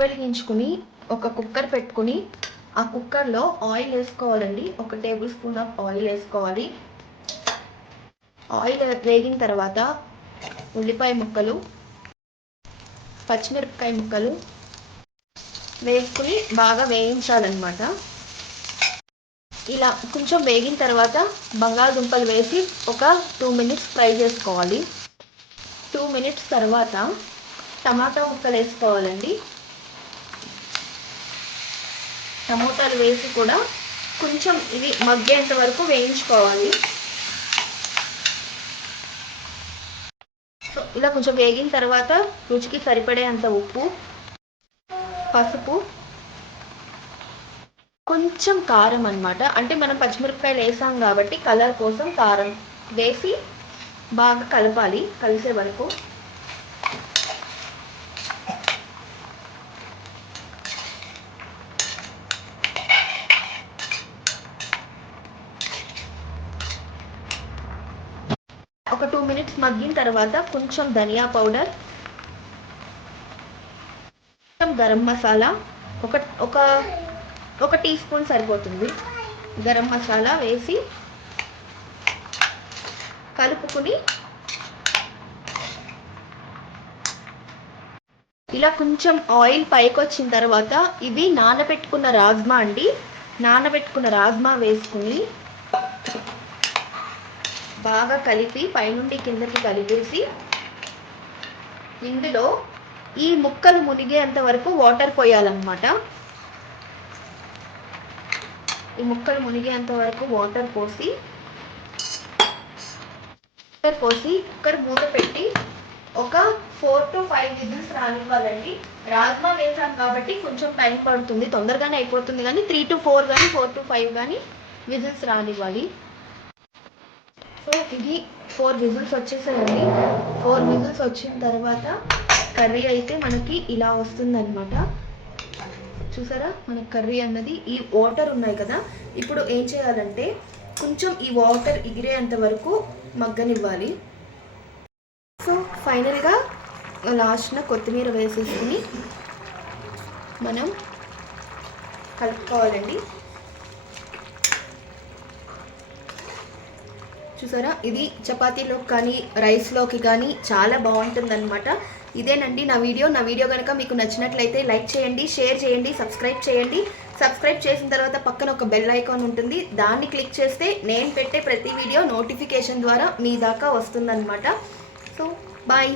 వెలిగించుకుని ఒక కుక్కర్ పెట్టుకుని ఆ కుక్కర్లో ఆయిల్ వేసుకోవాలండి. 1 టేబుల్ స్పూన్ ఆఫ్ ఆయిల్ వేసుకోవాలి. ఆయిల్ వేగిన తర్వాత ఉల్లిపాయ ముక్కలు, పచ్చిమిరపకాయ ముక్కలు వేసుకుని బాగా వేయించాలన్నమాట. ఇలా కొంచెం వేగిన తర్వాత బంగాళదుంపలు వేసి ఒక 2 మినిట్స్ ఫ్రై చేసుకోవాలి. 2 మినిట్స్ తర్వాత టమాటా ముక్కలు వేసుకోవాలండి. టమోటాలు వేసి కూడా కొంచెం ఇవి మగ్గేంత వరకు వేయించుకోవాలి. సో ఇలా కొంచెం వేగిన తర్వాత రుచికి సరిపడేంత ఉప్పు, పసుపు, కొంచెం కారం అన్నమాట. అంటే మనం పచ్చిమిరపకాయలు వేసాం కాబట్టి కలర్ కోసం కారం వేసి బాగా కలపాలి కలిసే వరకు. ఒక 2 మినిట్స్ మగ్గిన తర్వాత కొంచెం ధనియా పౌడర్, కొంచెం గరం మసాలా, ఒక టీ స్పూన్ సరిపోతుంది గరం మసాలా వేసి కలుపుకుని ఇలా కొంచెం ఆయిల్ పైకి వచ్చిన తర్వాత ఇవి నానబెట్టుకున్న రాజ్మా అండి. నానబెట్టుకున్న రాజ్మా వేసుకుని బాగా కలిపి పైనుండి కిందకి కలిపేసి ఇందులో ఈ ముక్కలు మునిగేంత వరకు వాటర్ పోయాలన్నమాట. ఈ ముక్కలు మునిగేంత వరకు వాటర్ పోసి కుక్కర్ మూత పెట్టి ఒక 4 to 5 విజిల్స్ రానివ్వాలండి. రాజ్మా వేసాం కాబట్టి కొంచెం టైం పడుతుంది, తొందరగానే అయిపోతుంది, కానీ 3 to 4 కానీ 4 to 5 కానీ విజిల్స్ రానివ్వాలి. సో ఇది 4 విజిల్స్ వచ్చేసాయండి. 4 విజిల్స్ వచ్చిన తర్వాత కర్రీ అయితే మనకి ఇలా వస్తుందన్నమాట. చూసారా, మన కర్రీ అన్నది ఈ వాటర్ ఉన్నాయి కదా, ఇప్పుడు ఏం చేయాలంటే కొంచెం ఈ వాటర్ ఎగిరేంత వరకు మగ్గనివ్వాలి. సో ఫైనల్గా లాస్ట్న కొత్తిమీర వేసేసుకుని మనం కలుపుకోవాలండి. చూసారా, ఇది చపాతీలోకి కానీ రైస్లోకి కానీ చాలా బాగుంటుందన్నమాట. ఇదేనండి నా వీడియో కనుక మీకు నచ్చినట్లయితే లైక్ చేయండి, షేర్ చేయండి, సబ్స్క్రైబ్ చేయండి. సబ్స్క్రైబ్ చేసిన తర్వాత పక్కన ఒక బెల్ ఐకాన్ ఉంటుంది, దాన్ని క్లిక్ చేస్తే నేను పెట్టే ప్రతి వీడియో నోటిఫికేషన్ ద్వారా మీ దాకా వస్తుందన్నమాట. So bye.